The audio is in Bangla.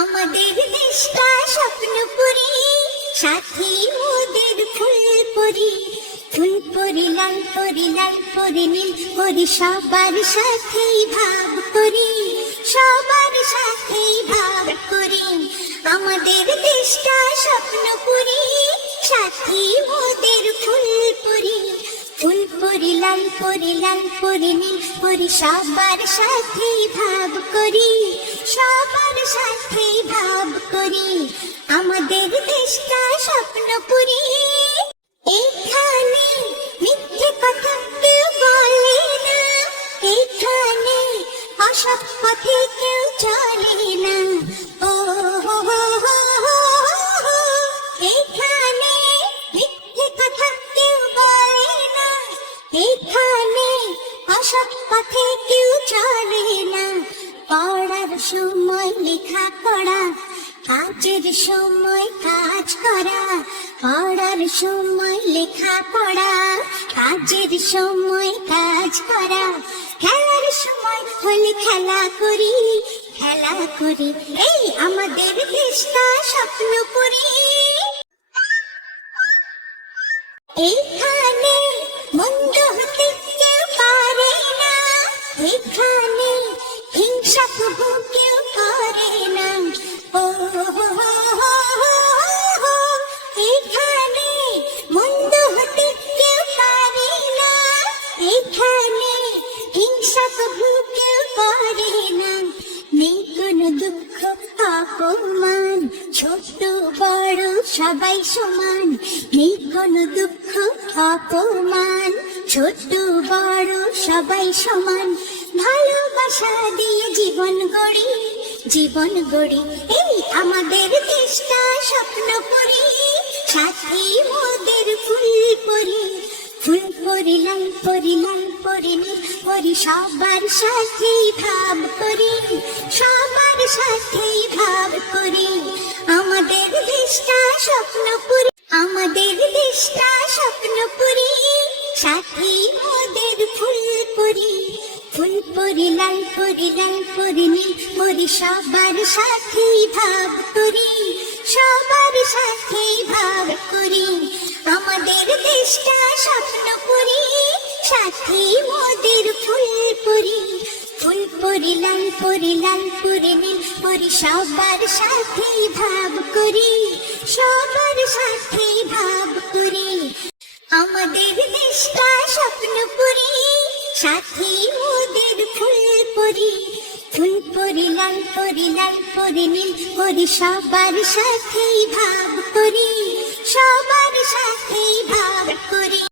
আমাদের দেশটা স্বপ্নপুরী, সাথী মোদের ফুলপুরি। ফুলপুরি লাল পরি, লাল পরি নীল পরি, সবার সাথেই ভাব করি, সবার সাথেই ভাব করি। আমাদের দেশটা স্বপ্নপুরী, সাথী মোদের ফুলপুরি। ফুলপুরি লাল পরি, লাল পরি নীল পরি, সবার সাথেই ভাব করি, সবার সাথেই ভাব করি। আমাদের দেশটা স্বপ্নপুরী। এখানে মিথ্যে কথা কেউ বলে না, এখানে অসৎ পথে কেউ চলে না। ও হো হো হো হো হো, এখানে মিথ্যে কথা কেউ বলে না, এখানে অসৎ পথে কেউ চলে না। পড়ার সময় লেখা পড়া, কাজের সময় কাজ করা। পড়ার সময় লেখা পড়া, কাজের সময় কাজ করা। খেলার সময় হলে খেলা করি, খেলা করি। এই আমাদের দেশটা স্বপ্নপুরী। এইখানে মন্দ হতে কেউ পারে না, এখানে হিংসা তবু কেউ করে না। ও হো হো হো হো, এখানে মন্দ হতে কেউ পারে না, এখানে হিংসা তবু কেউ করে না। নেই কোনো দুঃখ অপমান, ছোট বড় সবাই সমান। নেই কোনো দুঃখ অপমান, ছোট বড় সবাই সমান। ভালোবাসা দিয়ে জীবন গড়ি, জীবন গড়ি। এই আমাদের দেশটা স্বপ্নপুরী, সাথী মোদের ফুলপুরি। ফুলপুরি লাল পরি, লাল পরি নীল পরি, সবার সাথেই ভাব করি, সবার সাথেই ভাব করি। আমাদের দেশটা স্বপ্নপুরী, আমাদের দেশটা স্বপ্নপুরী, সাথী মোদের ফুলপুরি। ফুলপুরি লাল পরি, লাল পরি নীল পরি, সবার সাথেই ভাব করি, সবার সাথেই ভাব করি। আমাদের দেশটা স্বপ্নপুরী, সাথী মোদের ফুলপুরি। ফুলপুরি লাল পরি, লাল পরি নীল পরি, সবার সাথেই ভাব করি, সবার সাথেই ভাব করি। আমাদের দেশটা স্বপ্নপুরী, সাথী মোদের ফুলপুরি। ফুলপুরি লাল পরি, লাল পরি নীল পরি, সবার সাথেই ভাব